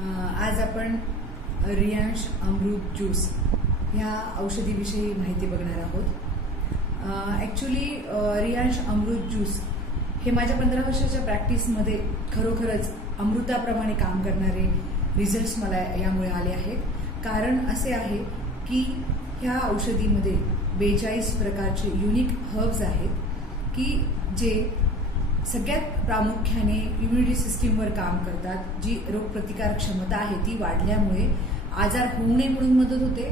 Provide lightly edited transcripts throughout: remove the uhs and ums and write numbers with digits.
आज आपण रियांश अमृत ज्यूस ह्या औषधीविषयी माहिती बघणार आहोत। ॲक्च्युली रियांश अमृत ज्यूस हे माझ्या 15 वर्षाच्या प्रॅक्टिसमध्ये खरोखरच अमृताप्रमाणे काम करणारे रिझल्ट्स मला यामुळे आले आहेत। कारण असे आहे की ह्या औषधीमध्ये 42 प्रकारचे युनिक हर्ब्स आहेत की जे सगळ्यात प्रामुख्याने इम्युनिटी सिस्टीमवर काम करतात। जी रोगप्रतिकारक क्षमता आहे ती वाढल्यामुळे आजार होऊ नये म्हणून मदत होते,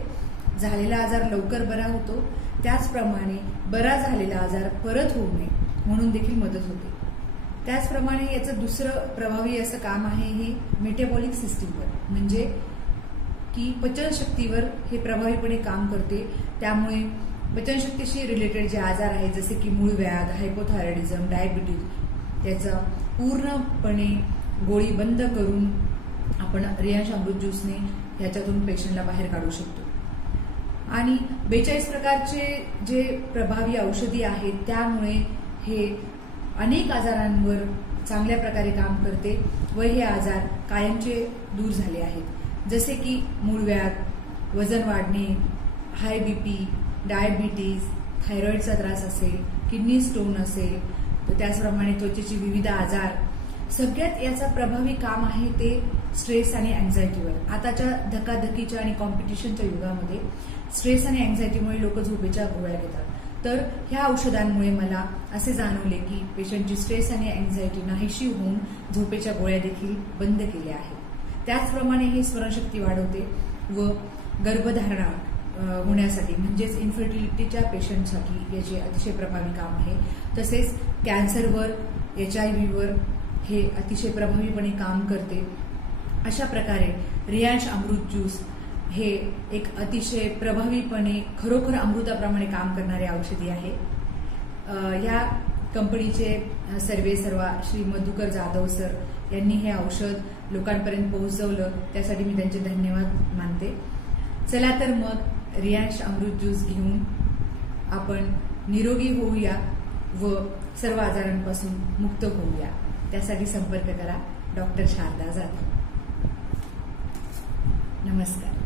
झालेला आजार लवकर बरा होतो, त्याचप्रमाणे बरा झालेला आजार परत होऊ नये म्हणून देखील मदत होते। त्याचप्रमाणे याचं दुसरं प्रभावी असं काम आहे हे मेटाबॉलिक सिस्टीमवर, म्हणजे की पचनशक्तीवर हे प्रभावीपणे काम करते। त्यामुळे पचनशक्तीशी रिलेटेड जे आजार आहेत जसे की मूळव्याध, हायपोथायरॉइडिझम, डायबिटीज त्याचा पूर्णपणे गोळी बंद करून आपण रियांश अमृत ज्यूसने ह्याच्यातून पेशंटला बाहेर काढू शकतो। आणि 42 प्रकारचे जे प्रभावी औषधी आहेत त्यामुळे हे अनेक आजारांवर चांगल्या प्रकारे काम करते व हे आजार कायमचे दूर झाले आहेत। जसे की मूळव्याध, वजन वाढणे, हाय बीपी, डायबिटीज, थायरॉइडचा त्रास असेल, किडनी स्टोन असेल, तर त्याचप्रमाणे त्वचेचे विविध आजार, सगळ्यात याचा प्रभावी काम आहे ते स्ट्रेस आणि अँझायटीवर। आताच्या धकाधकीच्या आणि कॉम्पिटिशनच्या युगामध्ये स्ट्रेस आणि अँझायटीमुळे लोक झोपेच्या गोळ्या घेतात। तर ह्या औषधांमुळे मला असे जाणवले की पेशंटची स्ट्रेस आणि अँझायटी नाहीशी होऊन झोपेच्या गोळ्या देखील बंद केल्या आहेत। त्याचप्रमाणे हे स्मरणशक्ती वाढवते व गर्भधारणा होण्यासाठी म्हणजेच इन्फर्टिलिटीच्या पेशंटसाठी याचे अतिशय प्रभावी काम आहे। तसेच कॅन्सरवर, HIV हे अतिशय प्रभावीपणे काम करते। अशा प्रकारे रियांश अमृत ज्यूस हे एक अतिशय प्रभावीपणे खरोखर अमृताप्रमाणे काम करणारे औषधी आहे। या कंपनीचे सर्वेसर्वा श्री मधुकर जाधव सर यांनी हे औषध लोकांपर्यंत पोहोचवलं, त्यासाठी मी त्यांचे धन्यवाद मानते। चला तर मग रियांश अमृत ज्यूस घेऊन आपण निरोगी होऊया व सर्व आजारांपासून मुक्त होऊया। त्यासाठी संपर्क करा डॉक्टर शारदा जाधव। नमस्कार।